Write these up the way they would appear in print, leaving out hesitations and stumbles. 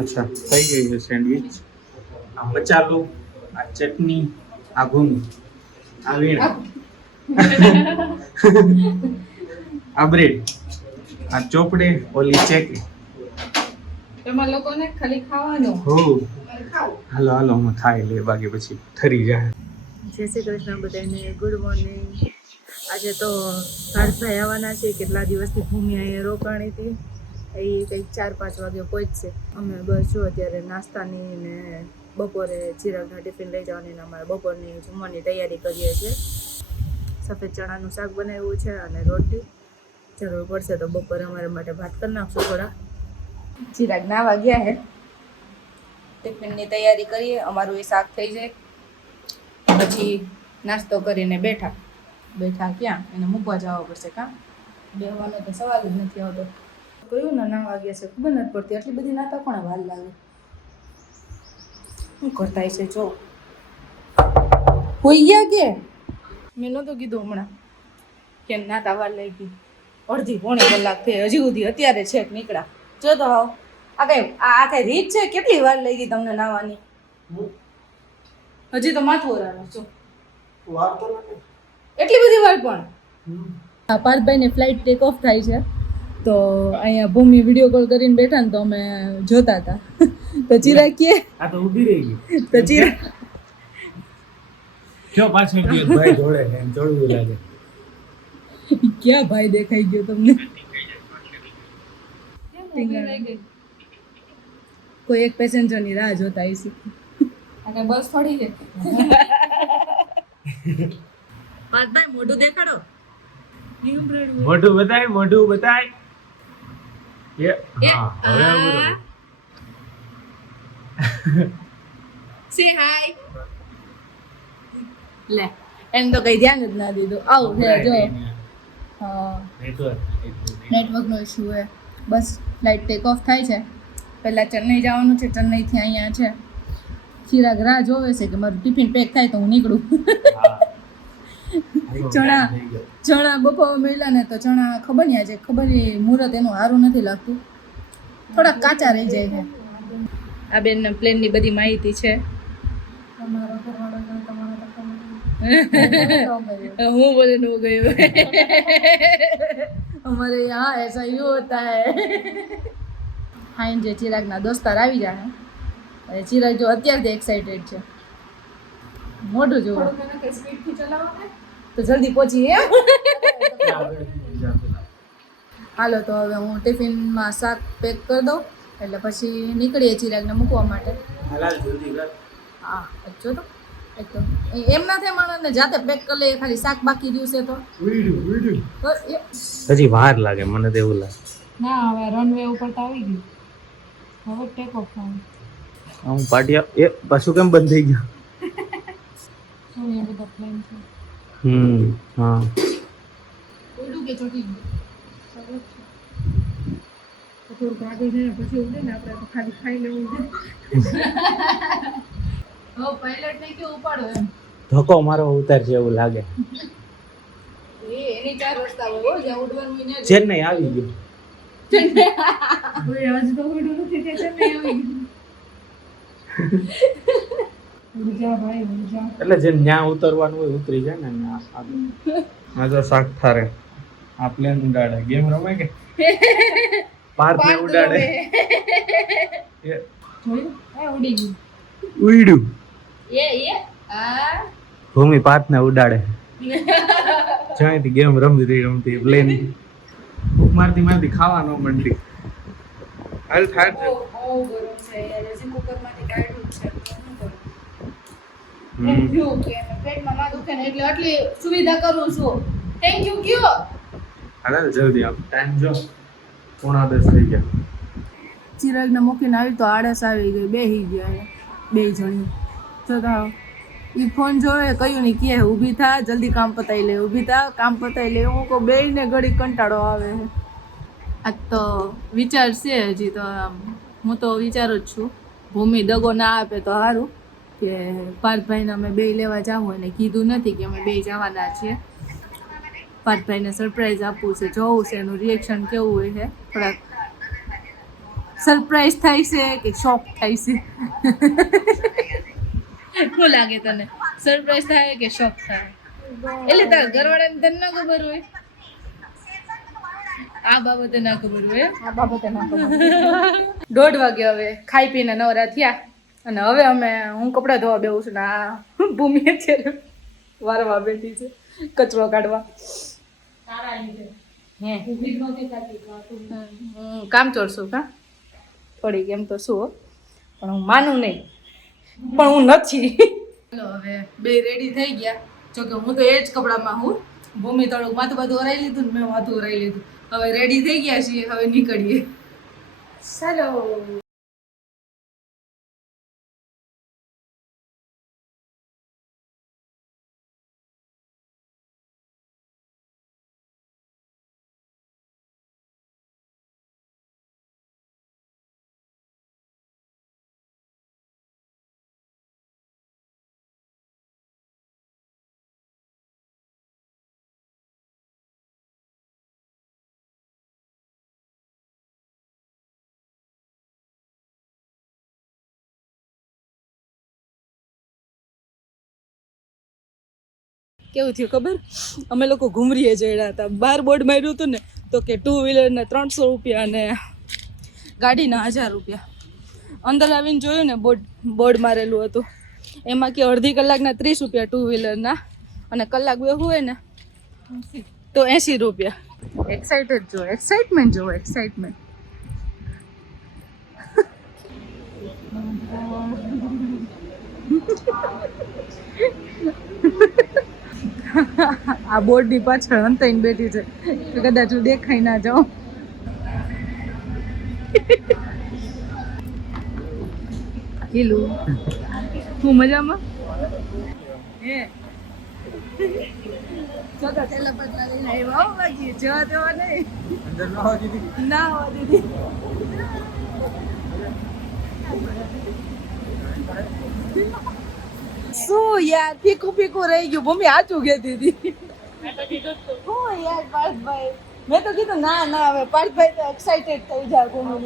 અચ્છા થઈ ગઈ છે સેન્ડવિચ. આ મચાલો, આ ચટણી, આ ઘૂંગ, આ વીણા, આ બ્રેડ, આ ચોપડે, ઓલી ચેકી. તમારા લોકોને ખાલી ખાવાનું. હો હાલો હાલો અમે ખાઈ લે બાકી પછી ઠરી જાય. જય શ્રી કૃષ્ણ બધાને, ગુડ મોર્નિંગ. આજે તો ભારતભાઈ આવવાના છે. કેટલા દિવસથી ભૂમિ અહીંયા રોકાણી હતી. એ કંઈક 4-5 વાગે પહોંચશે. અમે બસ જો અત્યારે નાસ્તાની ને બપોરે ચિરાગના ટિફિન લઈ જવાની ને અમારે બપોરની જમવાની તૈયારી કરીએ છીએ. સફેદ ચણાનું શાક બનાવ્યું છે અને રોટલી. જરૂર પડશે તો બપોરે અમારા માટે ભાત કરી નાખશું થોડા. ચિરાગ નાવા ગયા છે, ટિફિનની તૈયારી કરીએ. અમારું એ શાક થઈ જાય પછી નાસ્તો કરીને બેઠા ક્યાં એને મૂકવા જવા પડશે. કાં બેહવાનો તો સવાલ જ નથી આવતો. કયું ના વાગ્યા છે ખબર નથી પડતી. આટલી બધી નાતા કોને વાર લાગે? શું કરતા છે? જો હોઈ ગયા કે મેં નહોતું કીધું હમણાં કે નાતા વાર લઈ ગઈ. અડધી પોણી કલાક થઈ હજી સુધી અત્યારે છેક નીકળ્યા. જો તો હાવ આ કઈ રીત છે? કેટલી વાર લઈ ગઈ તમને નાવાની? હજી તો માથું ઓરાનું છો. વાર તો નથી એટલી બધી વાર પણ. પાર્થભાઈને ફ્લાઇટ ટેક ઓફ થાય છે તો અહીંયા ભૂમિ વિડીયો કોલ કરીને બેઠા ને તો અમે જોતા હતા. તો ચિરાગ કે આ તો ઊભી રહી ગઈ. તો ચિરાગ ક્યો પાછળ ગયો ભાઈ જોડે છે એમ જોડવું લાગે. ક્યાં ભાઈ દેખાઈ ગયો તમને? કોઈ એક પેસેન્જરની રાહ જોતા હશે. અને બસ થોડી છે. પાર્થભાઈ મોઢું દેખાડો. મોઢું બતાય. હા હવે બોલો. સે હાય. લે એને તો કઈ ધ્યાન જ ના દીધું. આવું છે જો. હા નેટવર્કનો ઇશ્યુ છે. બસ ફ્લાઇટ ટેક ઓફ થાય છે. પહેલાં ચેન્નઈ જવાનું છે. ચેન્નઈથી અહીંયા છે. ચિરાગ રાહ જોવે છે કે મારું ટિફિન પેક થાય તો હું નીકળું. ચણા બપોર મેળ્યા ને તો ચણા ખબર નહીં આજે મુહૂર્ત એનું સારું નથી લાગતું. થોડાક કાચા રહી જાય છે. આ બેનને પ્લેનની બધી માહિતી છે. હું બોલે નો ગયો. અમારે યહાં એસા યુ હોતા હૈ. હા જે ચિરાગના દોસ્તાર આવી જાય. ચિરાગ જો અત્યારથી એક્સાઇટેડ છે. મોઢું જોવું તો જલ્દી પહોંચી એમ. હાલો તો હવે હું ટિફિનમાં શાક પેક કરી દઉં એટલે પછી નીકળીએ ચિરાગને મૂકવા માટે. હા જો તો એકદમ એમ ના થાય માણસને જાતે પેક કરી લે. ખાલી શાક બાકી રહ્યું છે તો હજી વાર લાગે મને તો એવું લાગે. ના હવે રનવે ઉપર તો આવી ગયું. હવે ટેક ઓફ થાય. હું પાટિયા એ પાછું કેમ બંધ થઈ ગયું? શું એ બધા પ્લાન છે? હા ઉડું કે ચોટી ગયું થોડુંક આગળ જઈને પછી ઉડે ને આપણે તો ખાલી ખાઈ લેવું છે. હવે પાયલટ ને કેવું ઉપાડો એમ ધક્કો મારો ઉતાર છે એવું લાગે. એની 4 રસ્તા હોય જ્યાં ઉડવાનું હોય. ચેન્નઈ આવી ગયું. ચેન્નઈ હજી તો ઉડું નથી કે ચેન્નઈ આવી ગયું. એટલે જે ન્યા ઉતરવાનું હોય ઉતરી જાય ને ન્યા જો શાક થારે. આ પ્લેન ઉડાડે. ગેમ રમાય કે પાર્થ ને ઉડાડે. ઉડી ગયું. ઉડ્યું. આ ભૂમિ પાર્થ ને ઉડાડે. જ્યાંથી ગેમ રમતી પ્લેન મારતી ખાવા ન મંડી. હાલ થાય છે. બહુ ગરમ છે યાર. હજી કુકરમાંથી કાઢ્યું છે. થેન્ક યુ કે પેટમાં ના દુખે ને એટલે આટલી સુવિધા કરું છું. થેન્ક યુ કયો. હાલ જલ્દી આપ. ટાઈમ જો 9:30 થઈ ગયા. ચિરાગને મૂકીને આવી તો આળસ આવી ગઈ. બેહી ગયા બે જણી. જો તો એ ફોન જોવે કયું નહીં કે ઊભી થા જલ્દી કામ પતાવી લે. ઊભી થા કામ પતાવી લે. હું કહું બેયને ઘડી કંટાળો આવે. આ તો વિચાર છે હજી તો. હું તો વિચારું જ છું ભૂમિ દગો ના આપે તો સારું કે પાર્થભાઈને અમે બે લેવા જાવું એને કીધું નથી કે અમે બે જવાના છીએ. પાર્થભાઈને સરપ્રાઈઝ આપવું છે. જોવું છે એનું રિએક્શન કેવું હોય છે. થોડાક સરપ્રાઈઝ થાય છે કે શોક થાય છે? શું લાગે તને? સરપ્રાઈઝ થાય કે શોક થાય? એટલે તારા ઘરવાળાને તને ના ખબર હોય? આ બાબતે ના ખબર હોય? આ બાબતે ના ખબર. 1:30 વાગે હવે ખાઈ પીને નવરા થયા અને હવે હું કપડાં ધોવા બેહું છું ને આ ભૂમિ અત્યારે વારવા બેઠી છે કચરો કાઢવા. કામ ચોરશું કા થોડી કેમ તો શું, પણ હું માનું નહીં, પણ હું નથી. ચલો હવે બે રેડી થઈ ગયા. જોકે હું તો એ જ કપડામાં હું. ભૂમિ થોડુંક માથું બધું ઓરાઈ લીધું ને મેં માથું ઓરાઈ લીધું. હવે રેડી થઈ ગયા છીએ, હવે નીકળીએ. ચાલો. કેવું થયું ખબર? અમે લોકો ઘુમરીએ જડ્યા હતા. 12 બોર્ડ માર્યું હતું ને તો કે 2 વ્હીલરના 300 રૂપિયા અને ગાડીના 1000 રૂપિયા. અંદર આવીને જોયું ને બોર્ડ મારેલું હતું એમાં કે અડધી કલાકના 30 રૂપિયા 2 વ્હીલરના અને કલાક બેહવું હોય ને તો 80 રૂપિયા. એક્સાઇટમેન્ટ જો એક્સાઇટમેન્ટ. આ બોર્ડની પાછળ અંતાઈને બેઠી છે કદાચ હું દેખાઈ ના જાઉં. હીલું હું મજામાં હે ચોથા તેલા પતલા લઈને આવ્યા હો બાકી જવા દેવા નહીં અંદર ના હોવા દીધી ના હોવા દીધી. શું યાર ફીકું ફીકું રહી ગયું. મમ્મી આચું કહેતી હતી. હું યાર પાર્થભાઈ મેં તો કીધું ના ના હવે પાર્થભાઈ તો એક્સાઇટેડ થઈ જાય કોનું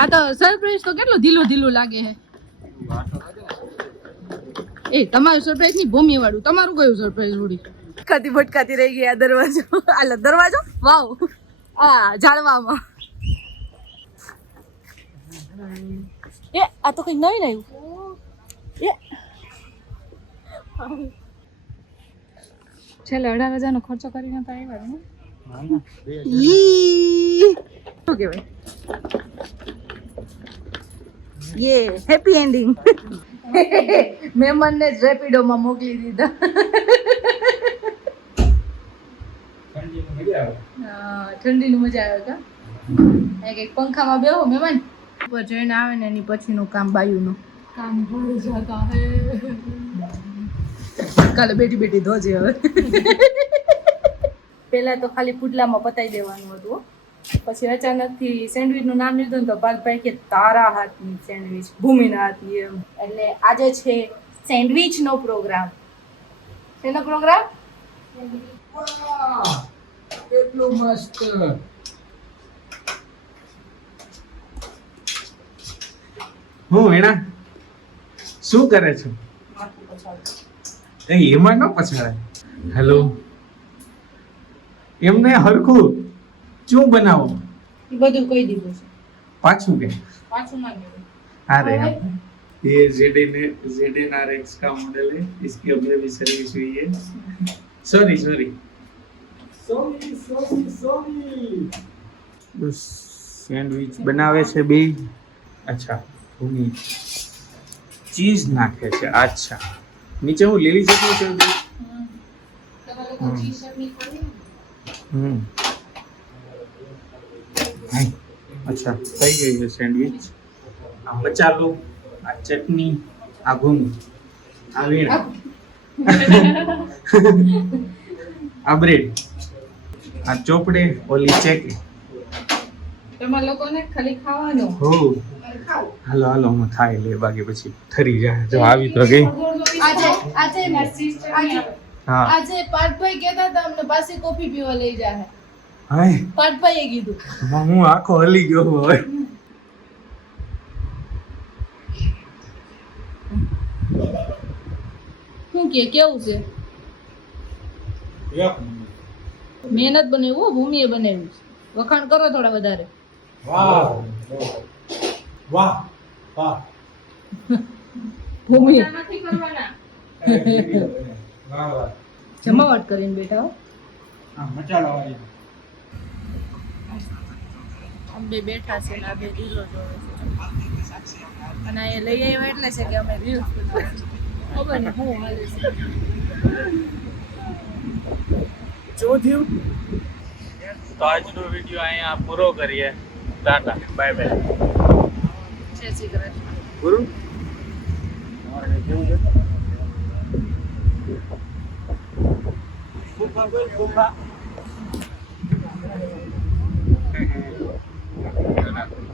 આ તો સરપ્રાઈઝ તો કેટલું ઢીલું ઢીલું લાગે છે. એ તમારું સરપ્રાઈઝ ની ભૂમિ વાળું તમારું કયું સરપ્રાઈઝ ઉડી ખાતી ભટકાતી રહી ગઈ. આ દરવાજો આલા દરવાજો વાવ આ ઝાડવામાં એ આ તો કઈ નવી આવ્યું એ છેલ્લે 18,000 નો ખર્ચો કરીને તો આવ્યા ને. શું કહેવાય યે હેપી એન્ડિંગ. મહેમાનને જ રેપિડોમાં મોકલી દીધા. ઠંડીનું મજા આવે કા એક પંખામાં બેહો મહેમાન ઉપર જઈને આવે ને એની પછીનું કામ બાયુનું કામ ભૂલ જતા હે. કાલે બેઠી બેઠી ધોજે હવે. પહેલા તો ખાલી પુડલામાં પતાવી દેવાનું હતું પછી અચાનકથી સેન્ડવિચનું નામ લીધું ને તો પાર્થભાઈ કે તારા હાથની સેન્ડવિચ ભૂમિના હાથની એમ એટલે આજે છે સેન્ડવિચનો પ્રોગ્રામ. શેનો પ્રોગ્રામ? કેટલું મસ્ત. હું વેણા શું કરે છે? એમાં ન પછાડાય. હેલો એમને હરખું શું બનાવો એ બધું કહી દીધું છે. પાછું કે પાછું ના કહેવું. अरे ये ZN RX का मॉडल है, इसकी अभी अभी सर्विस हुई है. सॉरी सैंडविच बनावे છે બે. અચ્છા ભૂમિ ચીઝ નાખે છે. અચ્છા નીચે હું લીલી ચટણી છે. અચ્છા થઈ ગઈ છે સેન્ડવિચ. આ મચાલો, આ ચટણી, આ ભૂમિ, આ વીણા, આ બ્રેડ, આ ચોપડે, ઓલી ચેકી. તમારા લોકોને ખાલી ખાવાનું. હો હાલો અમે ખાઈ લે બાકી પછી ઠરી જાય. જો આવી તો ગઈ. આજે મારી સિસ્ટર હા આજે પાર્થભાઈ કહેતા હતા અમને પાછી કોફી પીવા લઈ જાય. હાય પાર્થભાઈએ કીધું. હું આખો હલી ગયો હવે. શું કે કેવું છે? મહેનત બનાવ્યું ભૂમિએ બનાવ્યું છે. વખાણ કરો થોડા વધારે. વાહ વાહ વાહ ભૂમિએ નથી કરવાના વાહ વાહ જમાવટ કરીને બેઠા હો. આ મચાલા વાળી અમે બે બેઠા છે ને આ બે રીલો જોવે છે. અને એ લઈ આવ્યા એટલે છે કે અમે રીલ્સ બનાવીએ. ખબર નહીં શું હાલે છે. ચોધ્યું તો આજનો વિડીયો અહીંયા પૂરો કરીએ. Tata bye bye. જય શ્રી કૃષ્ણ. ગુરુ કેવું છે ફૂફા બોલ ફૂફા